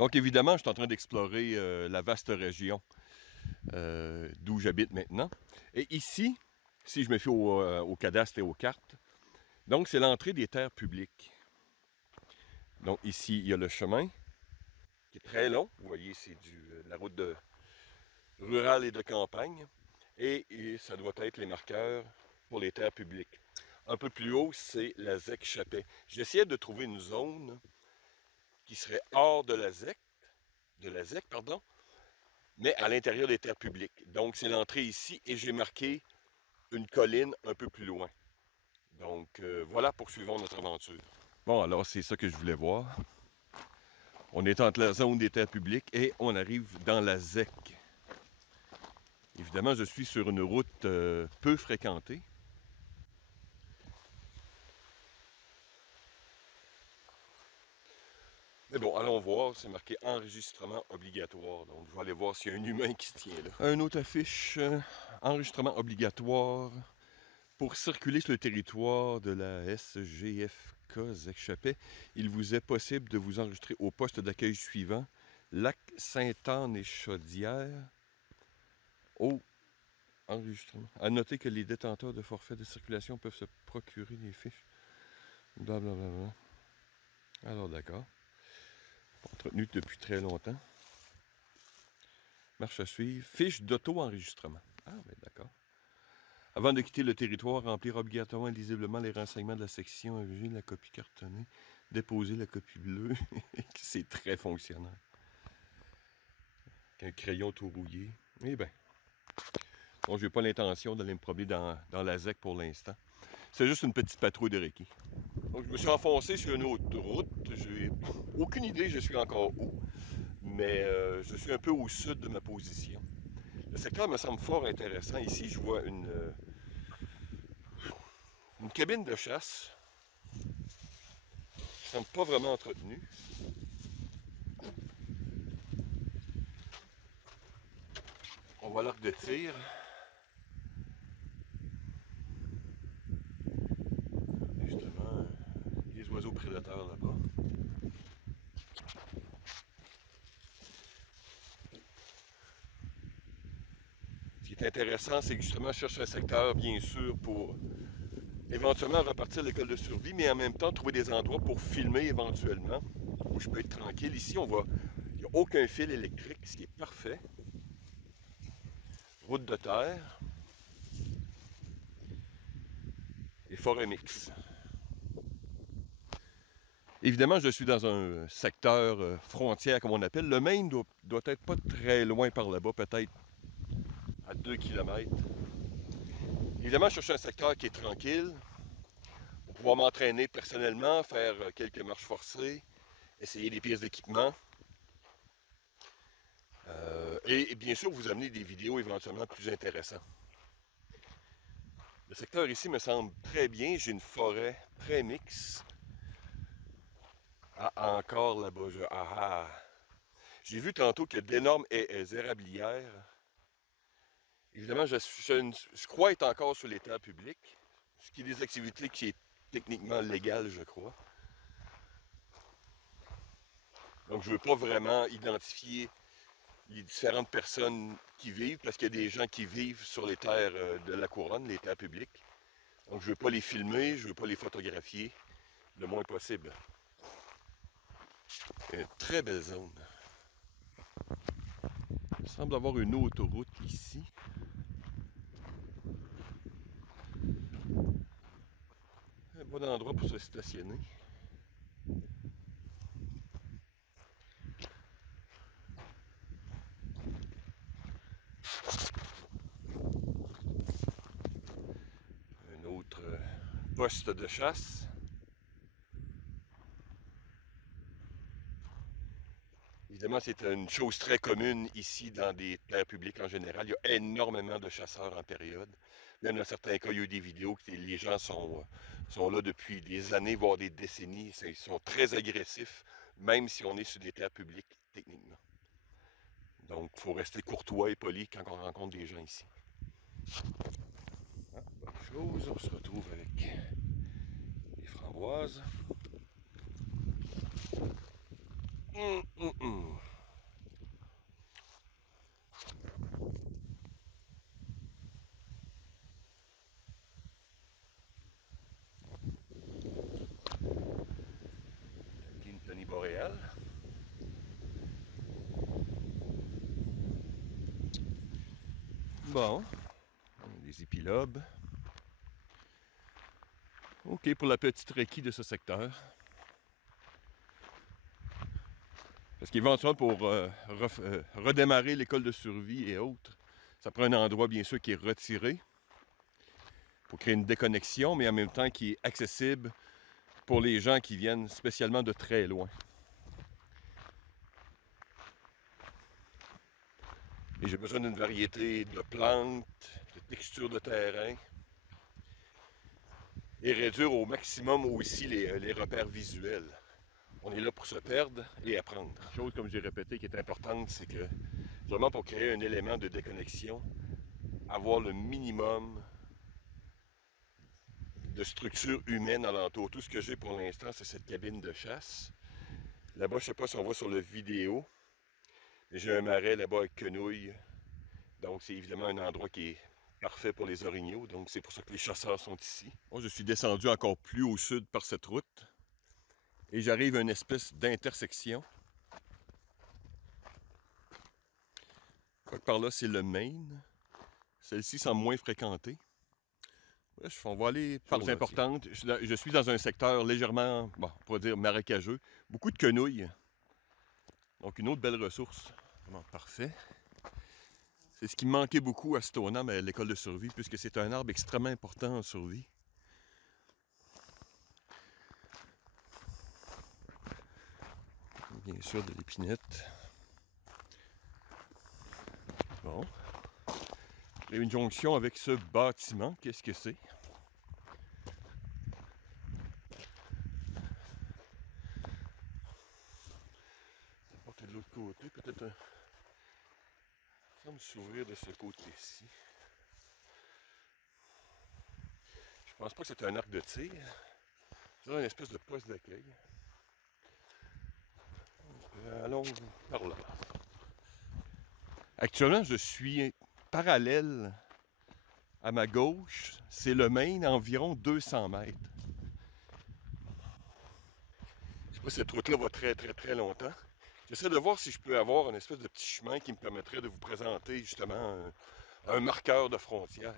Donc évidemment, je suis en train d'explorer la vaste région d'où j'habite maintenant. Et ici, si je me fie au cadastre et aux cartes, donc c'est l'entrée des terres publiques. Donc ici, il y a le chemin qui est très long. Vous voyez, c'est la route rurale et de campagne. Et ça doit être les marqueurs pour les terres publiques. Un peu plus haut, c'est la ZEC Chapet. J'essayais de trouver une zone qui serait hors de la ZEC, pardon, mais à l'intérieur des terres publiques. Donc, c'est l'entrée ici et j'ai marqué une colline un peu plus loin. Donc, voilà, poursuivons notre aventure. Bon, alors, c'est ça que je voulais voir. On est entre la zone des terres publiques et on arrive dans la ZEC. Évidemment, je suis sur une route peu fréquentée. Mais bon, allons voir, c'est marqué enregistrement obligatoire. Donc, je vais aller voir s'il y a un humain qui se tient là. Une autre affiche, enregistrement obligatoire pour circuler sur le territoire de la SGFK ZEC-Chapet. Il vous est possible de vous enregistrer au poste d'accueil suivant, Lac Sainte-Anne et Chaudière. Au enregistrement. À noter que les détenteurs de forfaits de circulation peuvent se procurer des fiches. Blablabla. Alors, d'accord. Entretenu depuis très longtemps. Marche à suivre. Fiche d'auto-enregistrement. Ah, ben d'accord. Avant de quitter le territoire, remplir obligatoirement et lisiblement les renseignements de la section, réviser la copie cartonnée, déposer la copie bleue. C'est très fonctionnel. Avec un crayon tout rouillé. Eh bien. Bon, je n'ai pas l'intention d'aller me promener dans la ZEC pour l'instant. C'est juste une petite patrouille de Reiki. Donc, je me suis enfoncé sur une autre route. J'ai aucune idée, je suis encore où. Mais je suis un peu au sud de ma position. Le secteur me semble fort intéressant. Ici, je vois une cabine de chasse. Ça ne semble pas vraiment entretenue. On voit l'arc de tir. Justement, les oiseaux prédateurs là-bas. Ce qui est intéressant, c'est que justement, je cherche un secteur, bien sûr, pour éventuellement repartir à l'école de survie, mais en même temps, trouver des endroits pour filmer éventuellement, où je peux être tranquille. Ici, on voit, il n'y a aucun fil électrique, ce qui est parfait. Route de terre. Et forêt mixte. Évidemment, je suis dans un secteur frontière, comme on appelle. Le Maine doit être pas très loin par là-bas, peut-être à 2 km. Évidemment, je cherche un secteur qui est tranquille, pour pouvoir m'entraîner personnellement, faire quelques marches forcées, essayer des pièces d'équipement. Et bien sûr, vous amener des vidéos éventuellement plus intéressantes. Le secteur ici me semble très bien. J'ai une forêt très mixte. Ah, encore là-bas. J'ai vu tantôt qu'il y a d'énormes érablières. Évidemment, je crois être encore sur les terres publiques, ce qui est des activités qui est techniquement légales, je crois. Donc, je ne veux pas vraiment identifier les différentes personnes qui vivent, parce qu'il y a des gens qui vivent sur les terres de la couronne, les terres publiques. Donc, je ne veux pas les filmer, je ne veux pas les photographier, le moins possible. Une très belle zone. Il semble avoir une autoroute ici. Un bon endroit pour se stationner. Un autre poste de chasse. Évidemment, c'est une chose très commune ici dans des terres publiques en général. Il y a énormément de chasseurs en période. Même dans certains cas, il y a eu des vidéos que les gens sont là depuis des années, voire des décennies. Ils sont très agressifs, même si on est sur des terres publiques, techniquement. Donc, il faut rester courtois et poli quand on rencontre des gens ici. Ah, bonne chose, on se retrouve avec les framboises. mal. Bon, les épilobes. OK pour la petite requis de ce secteur. Parce qu'éventuellement, pour redémarrer l'école de survie et autres, ça prend un endroit, bien sûr, qui est retiré pour créer une déconnexion, mais en même temps qui est accessible pour les gens qui viennent spécialement de très loin. Et j'ai besoin d'une variété de plantes, de textures de terrain, et réduire au maximum aussi les repères visuels. On est là pour se perdre et apprendre. Une chose, comme j'ai répété, qui est importante, c'est que vraiment pour créer un élément de déconnexion, avoir le minimum de structure humaine alentour. Tout ce que j'ai pour l'instant, c'est cette cabine de chasse. Là-bas, je ne sais pas si on voit sur la vidéo, mais j'ai un marais là-bas avec quenouilles. Donc, c'est évidemment un endroit qui est parfait pour les orignaux. Donc, c'est pour ça que les chasseurs sont ici. Moi, je suis descendu encore plus au sud par cette route. Et j'arrive à une espèce d'intersection. Par là, c'est le Maine. Celle-ci semble moins fréquentée. Bref, on va aller par les importantes. Je suis dans un secteur légèrement, bon, on pourrait dire marécageux. Beaucoup de quenouilles. Donc, une autre belle ressource. Vraiment parfait. C'est ce qui me manquait beaucoup à Stoneham, à l'école de survie, puisque c'est un arbre extrêmement important en survie. Bien sûr, de l'épinette. Bon. Il y a une jonction avec ce bâtiment. Qu'est-ce que c'est? Porter de l'autre côté, peut-être un... Ça semble s'ouvrir de ce côté-ci. Je pense pas que c'est un arc de tir. C'est une espèce de poste d'accueil. Allons par là. Actuellement, je suis parallèle à ma gauche. C'est le Maine à environ 200 mètres. Je sais pas si cette route-là va très longtemps. J'essaie de voir si je peux avoir une espèce de petit chemin qui me permettrait de vous présenter justement un marqueur de frontière.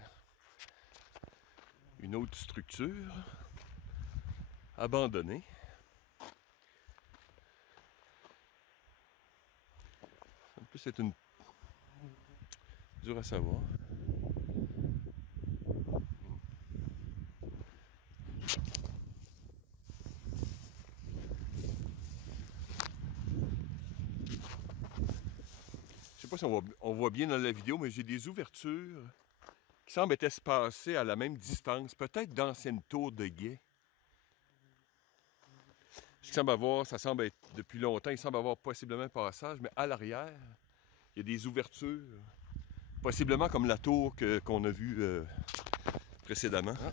Une autre structure abandonnée. En plus, c'est une... dur à savoir. Je sais pas si on voit bien dans la vidéo, mais j'ai des ouvertures qui semblent être espacées à la même distance, peut-être d'anciennes tours de guet. Ça semble être depuis longtemps, il semble avoir possiblement un passage, mais à l'arrière, il y a des ouvertures, possiblement comme la tour qu'on a vue précédemment. Ah.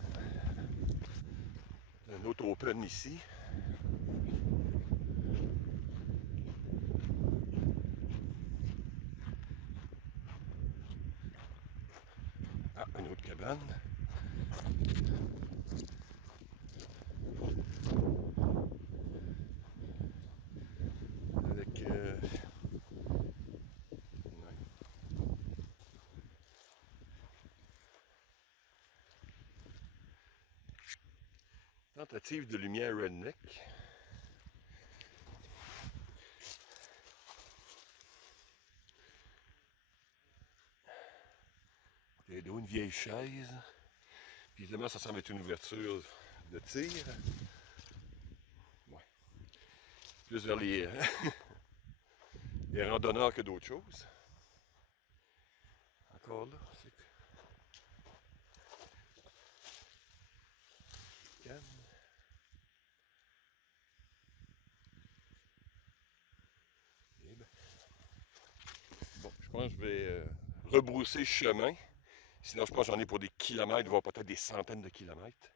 Un autre open ici. Ah, une autre cabane. Avec... tentative de lumière redneck. Il y a une vieille chaise. Puis évidemment, ça semble être une ouverture de tir. Ouais. Plus vers les randonneurs que d'autres choses. Encore là, c'est calme. Et ben. Bon, je pense que je vais rebrousser chemin. Sinon, je pense que j'en ai pour des kilomètres, voire peut-être des centaines de kilomètres.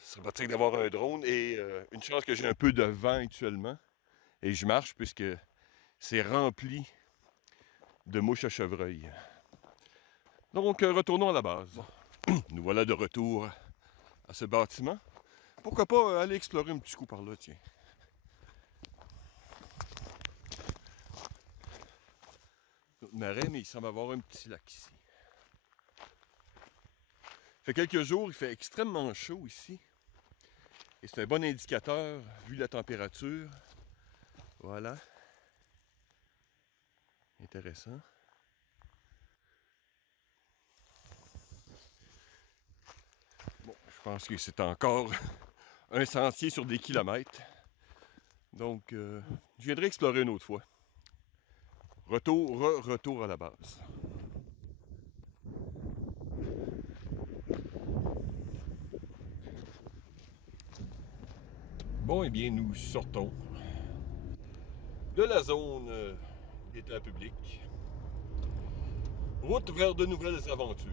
Ce serait pratique d'avoir un drone et une chance que j'ai un peu de vent actuellement. Et je marche puisque c'est rempli de mouches à chevreuil. Donc, retournons à la base. Nous voilà de retour à ce bâtiment. Pourquoi pas aller explorer un petit coup par là, tiens. autre marais, mais il semble avoir un petit lac ici. Il fait quelques jours, il fait extrêmement chaud ici. Et c'est un bon indicateur, vu la température. Voilà. Intéressant. Bon, je pense que c'est encore un sentier sur des kilomètres. Donc, je viendrai explorer une autre fois. Retour à la base. Bon, eh bien, nous sortons de la zone des terres publiques. Route vers de nouvelles aventures.